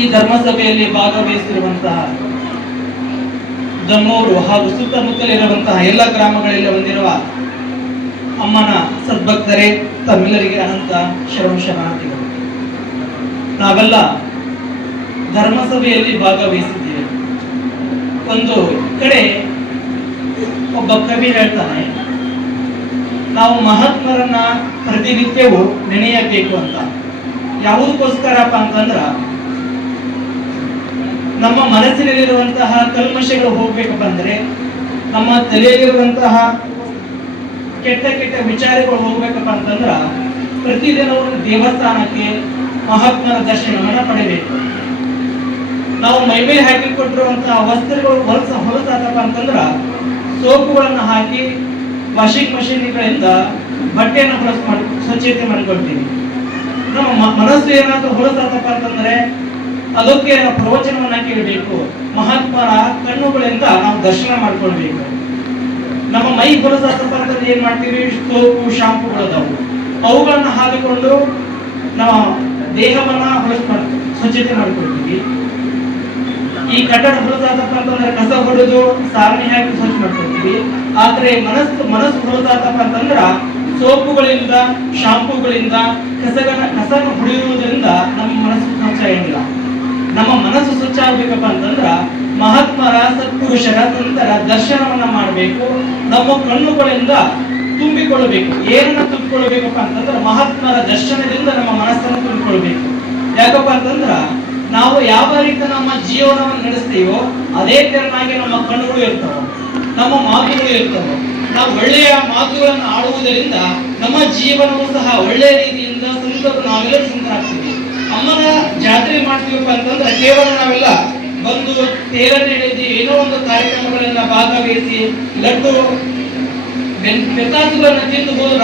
ಈ ಧರ್ಮಸಭೆಯಲ್ಲಿ ಭಾಗವಹಿಸಿರುವಂತಹ ದಮ್ಮೂರು ಹಾಗೂ ಸುತ್ತಮುತ್ತಲಿರುವಂತಹ ಎಲ್ಲ ಗ್ರಾಮಗಳಲ್ಲಿ ಹೊಂದಿರುವ ಅಮ್ಮನ ಸದ್ಭಕ್ತರೇ, ತಮ್ಮೆಲ್ಲರಿಗೆ ಅನಂತ ಶರಣಾರ್ಥಿಗಳು. ನಾವೆಲ್ಲ ಧರ್ಮಸಭೆಯಲ್ಲಿ ಭಾಗವಹಿಸಿದ್ದೇವೆ. ಒಂದು ಕಡೆ ಒಬ್ಬ ಕವಿ ಹೇಳ್ತಾನೆ, ನಾವು ಮಹಾತ್ಮರನ್ನ ಪ್ರತಿನಿತ್ಯವೂ ನೆನೆಯಬೇಕು ಅಂತ. ಯಾವುದಕ್ಕೋಸ್ಕರಪ್ಪ ಅಂತಂದ್ರ ನಮ್ಮ ಮನಸ್ಸಿನಲ್ಲಿರುವಂತಹ ಕಲ್ಮಶಗಳು ಹೋಗ್ಬೇಕಪ್ಪ ಅಂದ್ರೆ, ನಮ್ಮ ತಲೆಯಲ್ಲಿರುವಂತಹ ಕೆಟ್ಟ ಕೆಟ್ಟ ವಿಚಾರಗಳು ಹೋಗ್ಬೇಕಪ್ಪ ಅಂತಂದ್ರ ಪ್ರತಿದಿನ ದೇವಸ್ಥಾನಕ್ಕೆ ಮಹಾತ್ಮರ ದರ್ಶನವನ್ನ ಪಡೆಯಬೇಕು. ನಾವು ಮೈಮೇಲೆ ಹಾಕಿಕೊಟ್ಟಿರುವಂತಹ ವಸ್ತ್ರಗಳು ಹೊಲಸಾದಪ್ಪ ಅಂತಂದ್ರ ಸೋಪುಗಳನ್ನ ಹಾಕಿ ವಾಷಿಂಗ್ ಮಷೀನ್ಗಳಿಂದ ಬಟ್ಟೆಯನ್ನು ಸ್ವಚ್ಛತೆ ಮಾಡಿಕೊಳ್ತೀವಿ. ನಮ್ಮ ಮನಸ್ಸು ಏನಾದ್ರೂ ಹೊಲಸಾದಪ್ಪ ಅಂತಂದ್ರೆ ಅದಕ್ಕೆ ಪ್ರವಚನವನ್ನ ಕೇಳಬೇಕು. ಮಹಾತ್ಮರ ಕಣ್ಣುಗಳಿಂದ ನಾವು ದರ್ಶನ ಮಾಡ್ಕೊಳ್ಬೇಕು. ನಮ್ಮ ಮೈ ಹೊಲಸಾದಪ್ಪ ಅಂತಂದ್ರೆ ಏನ್ ಮಾಡ್ತೀವಿ, ಸೋಪು ಶಾಂಪುಗಳದಾವು, ಅವುಗಳನ್ನ ಹಾಕಿಕೊಂಡು ನಾವು ದೇಹವನ್ನ ಸ್ವಚ್ಛತೆ ಮಾಡ್ಕೊಳ್ತೀವಿ. ಈ ಕಟ್ಟಡ ಹೊಲಸಾದಪ್ಪ ಅಂತಂದ್ರೆ ಕಸ ಹೊಡೆದು ಸಾರಣಿ ಹಾಕಿ ಸ್ವಚ್ಛ ಮಾಡ್ಕೊಳ್ತೀವಿ. ಆದ್ರೆ ಮನಸ್ಸು ಹೊಲಸಾದಪ್ಪ ಅಂತಂದ್ರ ಸೋಪುಗಳಿಂದ ಶಾಂಪುಗಳಿಂದ ಕಸನ ಹೊಡೆಯುವುದರಿಂದ ನಮ್ಮ ಮನಸ್ಸು ಸ್ವಚ್ಛ ಆಗಿಲ್ಲ. ನಮ್ಮ ಮನಸ್ಸು ಸ್ವಚ್ಛ ಆಗ್ಬೇಕಪ್ಪ ಅಂತಂದ್ರ ಮಹಾತ್ಮರ ಸತ್ಪುರುಷರ ಸಂತರ ದರ್ಶನವನ್ನ ಮಾಡಬೇಕು. ನಮ್ಮ ಕಣ್ಣುಗಳಿಂದ ತುಂಬಿಕೊಳ್ಳಬೇಕು. ಏನನ್ನ ತುಂಬಿಕೊಳ್ಬೇಕಪ್ಪ ಅಂತಂದ್ರ ಮಹಾತ್ಮರ ದರ್ಶನದಿಂದ ನಮ್ಮ ಮನಸ್ಸನ್ನು ತುಂಬಿಕೊಳ್ಬೇಕು. ಯಾಕಪ್ಪ ಅಂತಂದ್ರ ನಾವು ಯಾವ ರೀತಿ ನಮ್ಮ ಜೀವನವನ್ನು ನಡೆಸ್ತೀವೋ ಅದೇ ತೆರನಾಗಿ ನಮ್ಮ ಕಣ್ಣುಗಳು ಇರ್ತವೆ, ನಮ್ಮ ಮಾತುಗಳು ಇರ್ತವೆ. ನಾವು ಒಳ್ಳೆಯ ಮಾತುಗಳನ್ನು ಆಡುವುದರಿಂದ ನಮ್ಮ ಜೀವನವೂ ಸಹ ಒಳ್ಳೆಯ ರೀತಿಯಿಂದ ನಾವೆಲ್ಲರೂ ಸುಂದರಾಗ್ತೀವಿ. ಅಮ್ಮನ ಜಾತ್ರೆ ಮಾಡ್ತೀವಪ್ಪ ಅಂತಂದ್ರೆ ಕೇವಲ ನಾವೆಲ್ಲ ಬಂದು ತೇರನ್ನು ಎಳೆದು ಏನೋ ಒಂದು ಕಾರ್ಯಕ್ರಮಗಳನ್ನ ಭಾಗವಹಿಸಿ ಲಡ್ಡು ಬೆತ್ತಾಸುಗಳನ್ನ ತಿಂದು ಹೋದ್ರ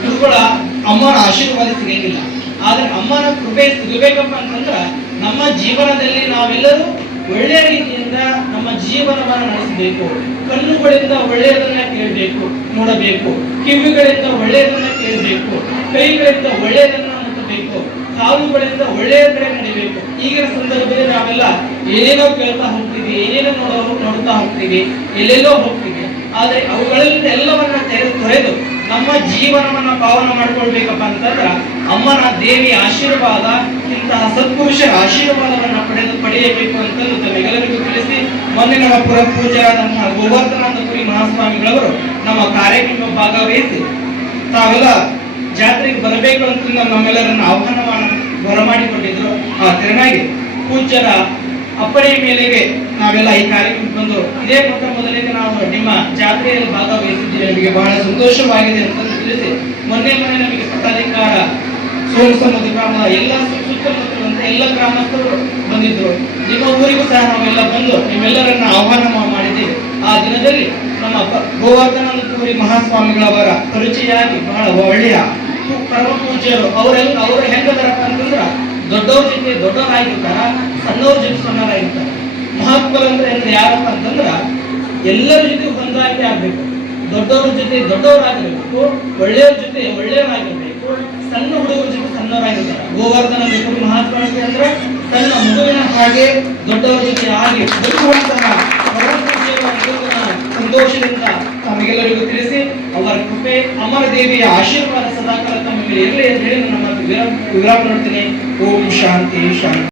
ಗುರುಗಳ ಅಮ್ಮನ ಆಶೀರ್ವಾದ ಸಿಗಂಗಿಲ್ಲ. ಆದ್ರೆ ಅಮ್ಮನ ಕೃಪೆ ಸಿಗಬೇಕಪ್ಪ ಅಂತಂದ್ರ ನಮ್ಮ ಜೀವನದಲ್ಲಿ ನಾವೆಲ್ಲರೂ ಒಳ್ಳೆಯ ರೀತಿಯಿಂದ ನಮ್ಮ ಜೀವನವನ್ನು ನಡೆಸಬೇಕು. ಕಣ್ಣುಗಳಿಂದ ಒಳ್ಳೆಯದನ್ನ ಕೇಳಬೇಕು, ನೋಡಬೇಕು. ಕಿವಿಗಳಿಂದ ಒಳ್ಳೆಯದನ್ನ ಕೇಳಬೇಕು, ಕೈಗಳಿಂದ ಒಳ್ಳೆಯದನ್ನ ಮುಟ್ಟಬೇಕು, ಕಾಲುಗಳಿಂದ ಒಳ್ಳೆಯ ಕಡೆ ನಡಿಬೇಕು. ಈಗಿನ ಸಂದರ್ಭದಲ್ಲಿ ನಾವೆಲ್ಲ ಏನೇನೋ ಕೇಳ್ತಾ ಹೋಗ್ತೀವಿ, ಏನೇನೋ ನೋಡ್ತಾ ಹೋಗ್ತೀವಿ, ಎಲ್ಲೆಲ್ಲೋ ಹೋಗ್ತೀವಿ. ಆದ್ರೆ ಅವುಗಳಿಂದ ಎಲ್ಲವನ್ನ ತೊರೆದು ನಮ್ಮ ಜೀವನವನ್ನ ಪಾವನ ಮಾಡ್ಕೊಳ್ಬೇಕಪ್ಪ ಅಂತಂದ್ರ ಅಮ್ಮನ ದೇವಿಯ ಆಶೀರ್ವಾದ, ಇಂತಹ ಸತ್ಪುರುಷರ ಆಶೀರ್ವಾದವನ್ನ ಪಡೆಯಬೇಕು ಅಂತ ತಮ್ಮೆಲ್ಲರಿಗೂ ತಿಳಿಸಿ, ಮೊನ್ನೆ ನಮ್ಮ ಪೂಜ್ಯರಾದಂತಹ ಗೋವರ್ಧನಾನಂದಪುರಿ ಮಹಾಸ್ವಾಮಿಗಳವರು ನಮ್ಮ ಕಾರ್ಯಕ್ರಮ ಭಾಗವಹಿಸಿ ತಾವೆಲ್ಲ ಜಾತ್ರೆಗೆ ಬರಬೇಕು ಅಂತ ನಮ್ಮೆಲ್ಲರನ್ನ ಆಹ್ವಾನವನ್ನು ಬರಮಾಡಿಕೊಂಡಿದ್ರು. ಆ ತೆರನಾಗಿ ಪೂಜ್ಯರ ಅಪ್ಪಣೆ ಮೇಲೆಗೆ ನಾವೆಲ್ಲ ಈ ಕಾರ್ಯಕ್ರಮಕ್ಕೆ ಬಂದು ಇದೇ ಮೊದಲಿಗೆ ನಾವು ನಿಮ್ಮ ಜಾತ್ರೆಯಲ್ಲಿ ಭಾಗವಹಿಸಿದ್ದೀವಿ. ನಮಗೆ ಬಹಳ ಸಂತೋಷವಾಗಿದೆ ಅಂತ ತಿಳಿಸಿ, ಮೊನ್ನೆ ನಮಗೆ ಪಟ್ಟಾಧಿಕಾರ ಸೋಮಸಮುದ್ರ ಗ್ರಾಮದ ಎಲ್ಲ ಸುತ್ತಮುತ್ತಲಂತ ಎಲ್ಲ ಗ್ರಾಮಸ್ಥರು ಬಂದಿದ್ರು. ನಿಮ್ಮ ಊರಿಗೂ ಸಹ ನಾವೆಲ್ಲ ಬಂದು ನಿಮ್ಮೆಲ್ಲರನ್ನ ಆಹ್ವಾನ ಮಾಡಿದ್ದೀವಿ. ಆ ದಿನದಲ್ಲಿ ನಮ್ಮ ಗೋವರ್ಧನಾನಂದಪುರಿ ಮಹಾಸ್ವಾಮಿಗಳವರ ಪರಿಚಯಾಗಿ ಬಹಳ ಒಳ್ಳೆಯ ಪರಮ ಪೂಜ್ಯರು ಅವರು ಹೆಂಗದರಪ್ಪ ಅಂತಂದ್ರ ದೊಡ್ಡವ್ರ ಜೊತೆ ದೊಡ್ಡವರಾಗಿರ್ತಾರ, ಸಣ್ಣವ್ರ ಜೊತೆ ಸಣ್ಣವರಾಗಿರ್ತಾರ. ಮಹಾತ್ಮರಂದ್ರೆ ಯಾರಪ್ಪ ಅಂತಂದ್ರ ಎಲ್ಲರ ಜೊತೆ ಹೊಂದಾಣಿಕೆ ಆಗ್ಬೇಕು, ದೊಡ್ಡವ್ರ ಜೊತೆ ದೊಡ್ಡವರಾಗಿರ್ಬೇಕು, ಒಳ್ಳೆಯವ್ರ ಜೊತೆ ಒಳ್ಳೆಯವರಾಗಿರ್ಬೇಕು, ಸಣ್ಣ ಹುಡುಗರ ಜೊತೆ ಸಣ್ಣವರಾಗಿರ್ತಾರೆ. ಗೋವರ್ಧನಾನಂದಪುರಿ ಮಹಾಸ್ವಾಮಿ ಅಂದ್ರೆ ಸಣ್ಣ ಮಗುವಿನ ಹಾಗೆ ದೊಡ್ಡವರ ಜೊತೆ ಆಗಿ ಬದುಕುವಂತಹ ಸಂತೋಷದಿಂದ ತಮಗೆಲ್ಲರಿಗೂ ತಿಳಿಸಿ, ಅವರ ಕೃಪೆ ಅಮರ ದೇವಿಯ ಆಶೀರ್ವಾದ ಸದಾಕಾಲ ತಮಗೆ ಇರಲಿ ಅಂತ ಹೇಳಿ ನನ್ನ ವಿರಾಮ ನೋಡ್ತೀನಿ. ಓಂ ಶಾಂತಿ ಶಾಂತಿ.